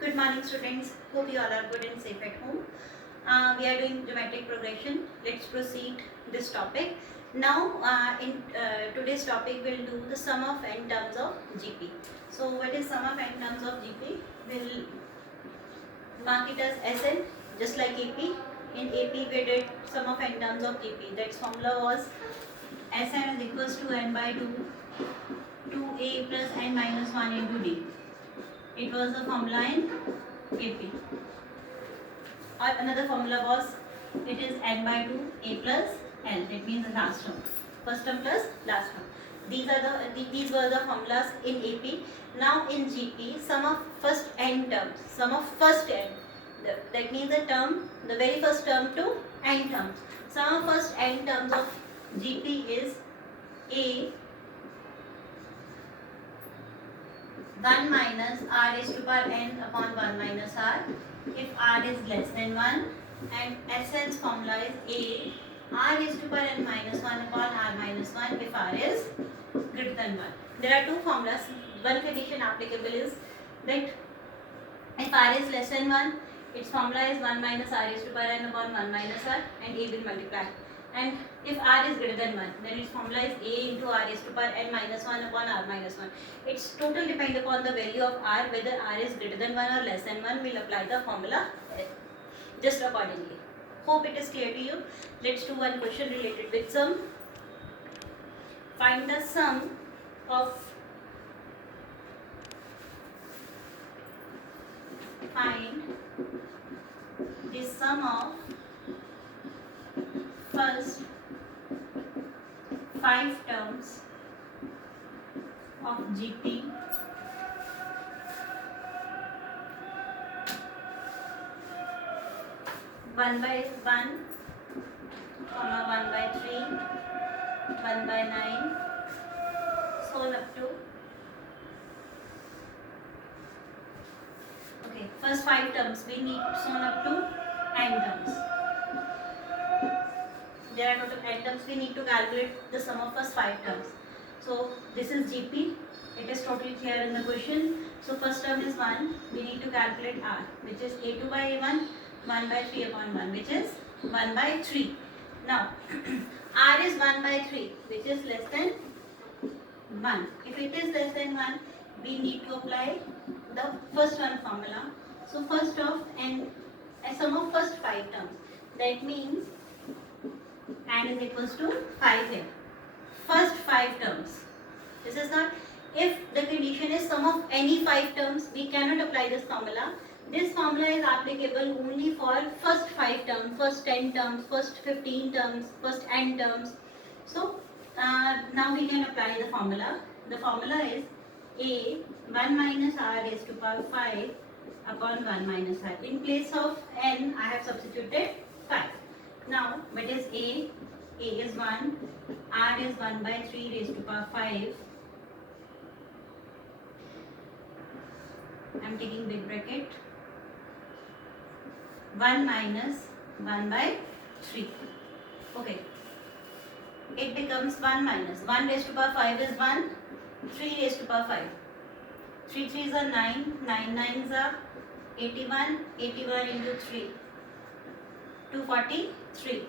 Good morning, students. Hope you all are good and safe at home. We are doing geometric progression. Let's proceed this topic. Now, in today's topic, we'll do the sum of n terms of GP. So, what is sum of n terms of GP? We'll mark it as Sn, just like AP. In AP, we did sum of n terms of GP. That formula was Sn is equals to n by 2, 2a plus n minus 1 into d. It was the formula in AP. Or another formula was it is n by 2 a plus l. That means the last term. First term plus last term. These were the formulas in AP. Now in GP, sum of first n terms. Sum of first n. That means the very first term to n terms. Sum of first n terms of GP is a 1 minus r raised to power n upon 1 minus r if r is less than 1, and Sn's formula is a r raised to power n minus 1 upon r minus 1 if r is greater than 1. There are two formulas. One condition applicable is that if r is less than 1, its formula is 1 minus r raised to power n upon 1 minus r and a will multiply. And if r is greater than 1, then its formula is a into r raised to power n minus 1 upon r minus 1. Its total depend upon the value of r, whether r is greater than 1 or less than 1, we'll apply the formula just accordingly. Hope it is clear to you. Let's do one question related with sum. Find the sum of first 5 terms of GP one by 1, 1 by 3, 1 by 9, so on up to. Okay, first 5 terms we need so on up to n terms. There are total n terms. We need to calculate the sum of first 5 terms. So this is GP. It is totally clear in the question. So first term is 1. We need to calculate r, which is a2 by a1, 1 by 3 upon 1, which is 1 by 3. Now r is 1 by 3, which is less than 1. If it is less than 1, we need to apply the first one formula. So first of n, a sum of first 5 terms. That means n is equals to 5 here. First 5 terms. This is not, if the condition is sum of any 5 terms, we cannot apply this formula. This formula is applicable only for first 5 terms, first 10 terms, first 15 terms, first n terms. So now we can apply the formula. The formula is a 1 minus r raised to power 5 upon 1 minus r. In place of n, I have substituted 5. Now, what is a? A is 1, r is 1 by 3 raised to power 5. I am taking big bracket. 1 minus 1 by 3. Okay. It becomes 1 minus 1 raised to power 5 is 1, 3 raised to power 5. 3 3s are 9, 9 9s are 81, 81 into 3. 243.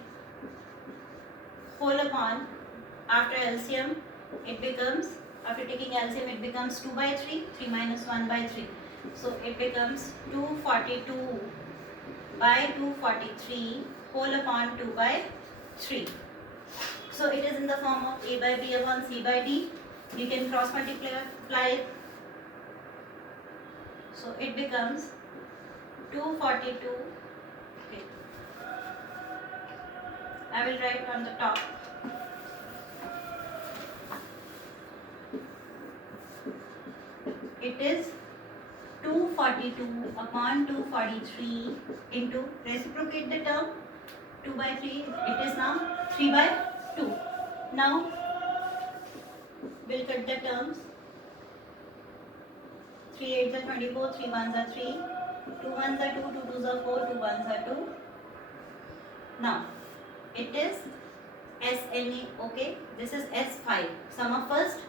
Whole upon, after LCM, it becomes, after taking LCM, it becomes 2 by 3, 3 minus 1 by 3. So it becomes 242 by 243 whole upon 2 by 3. So it is in the form of a by b upon c by d. You can cross multiply it. So it becomes 242. Okay. I will write on the top. It is 242 upon 243 into, reciprocate the term, 2 by 3, it is now 3 by 2. Now, we'll cut the terms. 3 8s are 24, 3 1s are 3, 2 1s are 2, 2 2s are 4, 2 1s are 2. Now, it is SNE, okay, this is S5, sum of first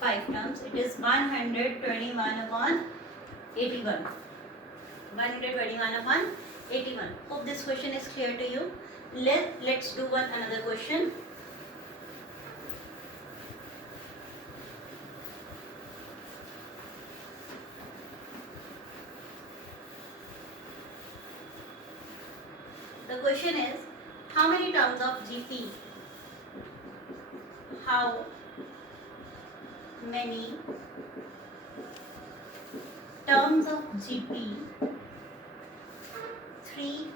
5 terms, it is 121 upon 81. 121 upon 81. Hope this question is clear to you. Let's do another question. The question is, how many terms of GP? How many terms of GP? 3.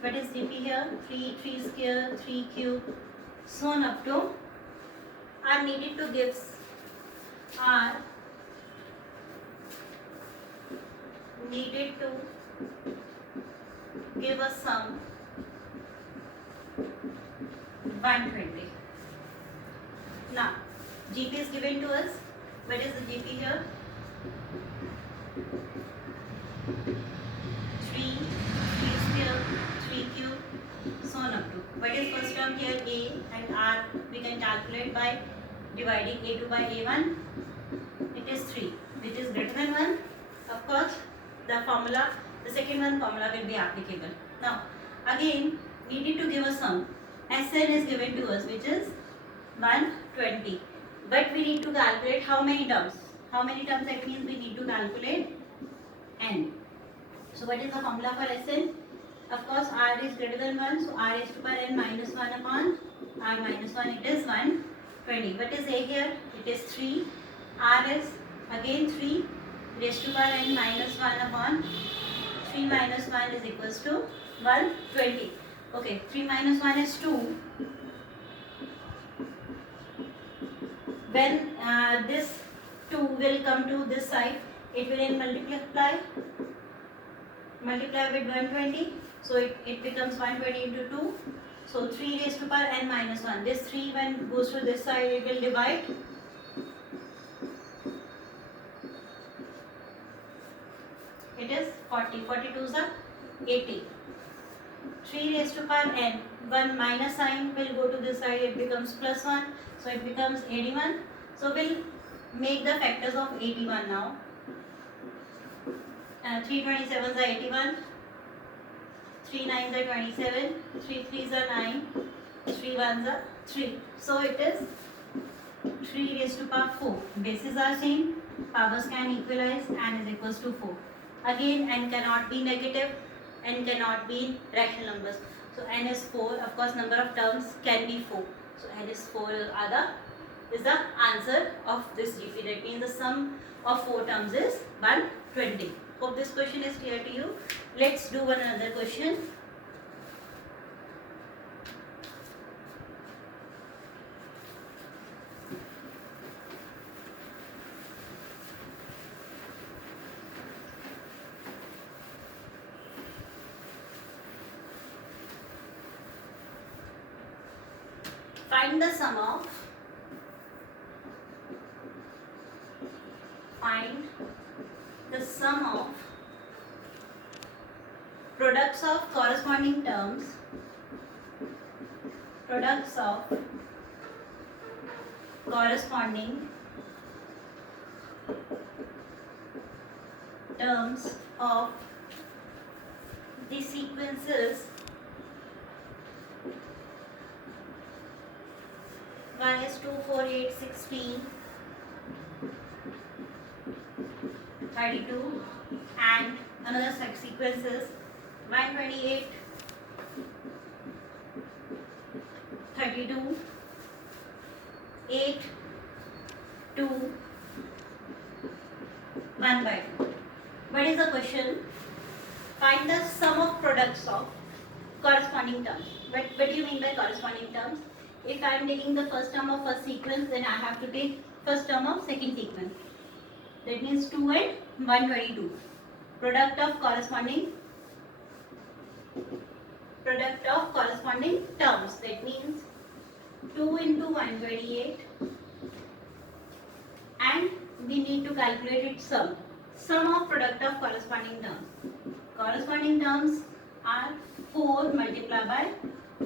What is GP here? 3, 3 square, 3 cube, so on up to are needed to give a sum 120. Now GP is given to us. What is the GP here? 3 square, 3 cube, so on up to. What is first term here? A and R we can calculate by dividing A2 by A1. It is 3, which is greater than 1. Of course, the second one formula will be applicable. Now, again, we need to give a sum. Sn is given to us, which is 120. But we need to calculate how many terms. How many terms? That means we need to calculate n. So, what is the formula for Sn? Of course, r is greater than 1. So, r is to power n minus 1 upon r minus 1. It is 120. What is a here? It is 3. R is again 3 raised to power n minus 1 upon 3 minus 1 is equals to 120. Okay, 3 minus 1 is 2. When this 2 will come to this side, it will multiply with 120. So it becomes 120 into 2. So 3 raised to power n minus 1. This 3 when goes to this side, it will divide. It is 40. 42 is 80. 3 raised to power n. 1 minus sign will go to this side. It becomes plus 1. So it becomes 81. So we'll make the factors of 81 now. 3 27s are 81. 3 9s are 27. 3 3s are 9. 3 1s are 3. So it is 3 raised to power 4. Bases are same. Powers can equalize. N is equals to 4. Again, n cannot be negative, n cannot be rational numbers. So n is 4. Of course, number of terms can be 4. So n is 4 is the answer of this GP. That means the sum of 4 terms is 120. Hope this question is clear to you. Let's do another question. Find the sum of products of corresponding terms of the sequences 1 is 2, 4, 8, 16, 32 and another sequence is 128, 32, 8, 2, 1 by 2. What is the question? Find the sum of products of corresponding terms. What do you mean by corresponding terms? If I am taking the first term of first sequence, then I have to take first term of second sequence. That means 2 and 122. Product of corresponding terms. That means 2 into 128 and we need to calculate its sum. Sum of product of corresponding terms. Corresponding terms are 4 multiplied by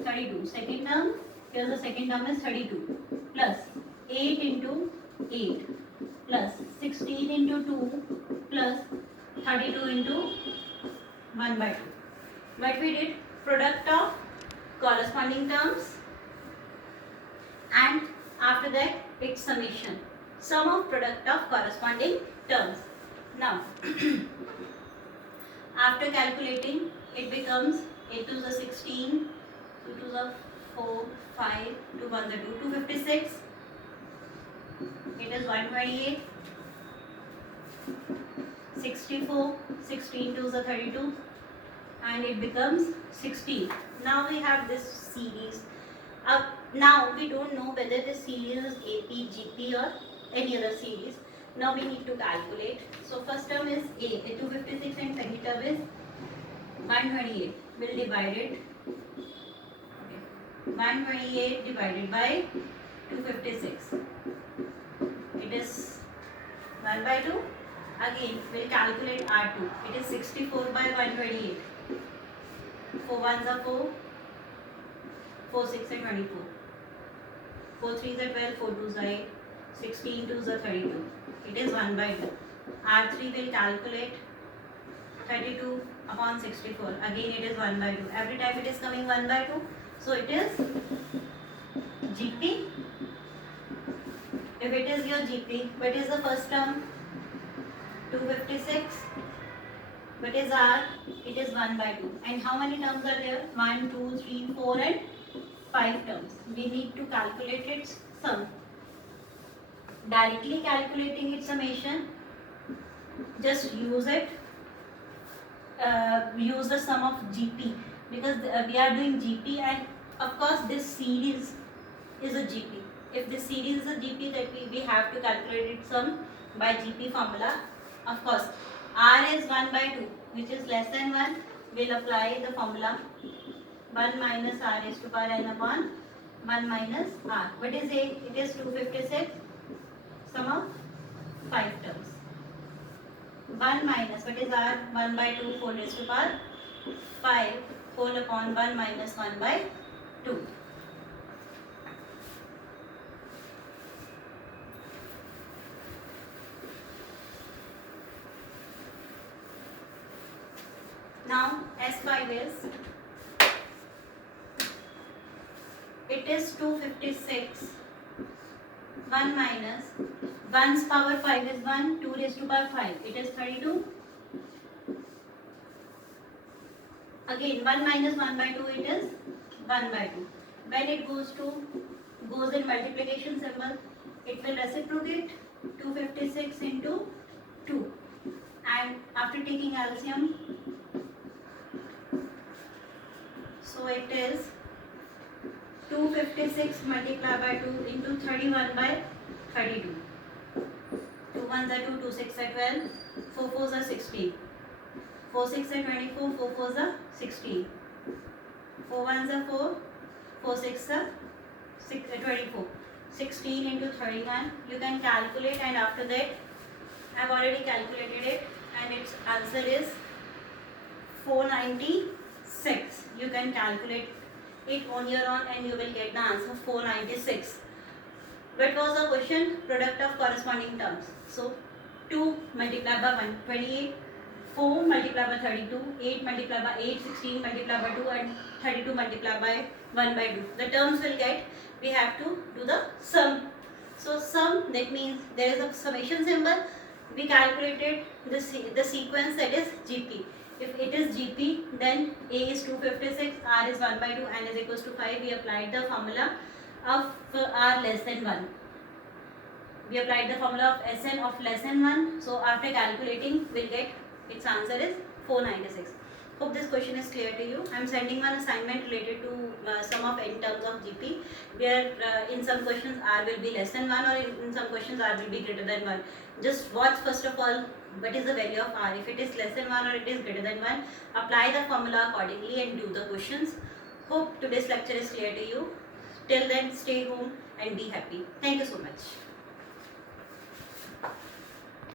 32. Second term, here the second term is 32 plus 8 into 8 plus 16 into 2 plus 32 into 1 by 2. What we did, product of corresponding terms, and after that its summation, sum of product of corresponding terms. Now after calculating, it becomes 8 to the 16, 2 to the 4, 5, 2 1 the 2, 256. It is 128, 64, 16 to the 32, and it becomes 16. Now we have this series. Now we don't know whether this series is AP, GP or any other series. Now we need to calculate. So first term is A, 256, and second term is 128. We'll divide it. Okay. 128 divided by 256. It is 1 by 2. Again, we'll calculate R2. It is 64 by 128. 4 ones are 4. 4 6 and 24. 4 3s are 12. 4 2s are 8. 16 2s are 32. It is 1 by 2. R3 will calculate 32 upon 64. Again it is 1 by 2. Every time it is coming 1 by 2. So it is GP. If it is your GP, what is the first term? 256. What is R? It is 1 by 2. And how many terms are there? 1, 2, 3, 4 and 5 terms. We need to calculate its sum. Directly calculating its summation, just use it. Use the sum of GP, because we are doing GP, and of course this series is a GP. If this series is a GP, that we have to calculate its sum by GP formula. Of course, R is 1 by 2, which is less than 1. We'll apply the formula 1 minus R is to power n upon 1 minus R. What is A? It is 256. Sum of 5 terms. 1 minus, what is R? 1 by 2 whole raised to power 5 whole upon 1 minus 1 by 2. Now S5 is, it is 256. 1 minus 1's power 5 is 1, 2 raised to power 5, it is 32. Again 1 minus 1 by 2, it is 1 by 2. When it goes in multiplication symbol, it will reciprocate 256 into 2. And after taking LCM, so it is 256 multiplied by 2 into 31 by 32. 2 1s are 2, 2 6 are 12, 4 4s are 16. 4 6 are 24, 4 4s are 16. 4 1s are 4, 4 6 are 24. 16 into 31, you can calculate, and after that I have already calculated it, and its answer is 496. You can calculate it on your own and you will get the answer 496. What was the question? Product of corresponding terms. So 2 multiplied by 128, 4 multiplied by 32, 8 multiplied by 8, 16 multiplied by 2 and 32 multiplied by 1 by 2. The terms will get, we have to do the sum. So sum, that means there is a summation symbol. We calculated the sequence, that is GP. If it is GP, then A is 256, R is 1 by 2, N is equals to 5. We applied the formula of R less than 1. We applied the formula of Sn of less than 1. So after calculating, we'll get its answer is 496. Hope this question is clear to you. I am sending one assignment related to sum of n terms of GP, where in some questions R will be less than 1, or in some questions R will be greater than 1. Just watch first of all what is the value of R. If it is less than 1 or it is greater than 1, apply the formula accordingly and do the questions. Hope today's lecture is clear to you. Till then, stay home and be happy. Thank you so much.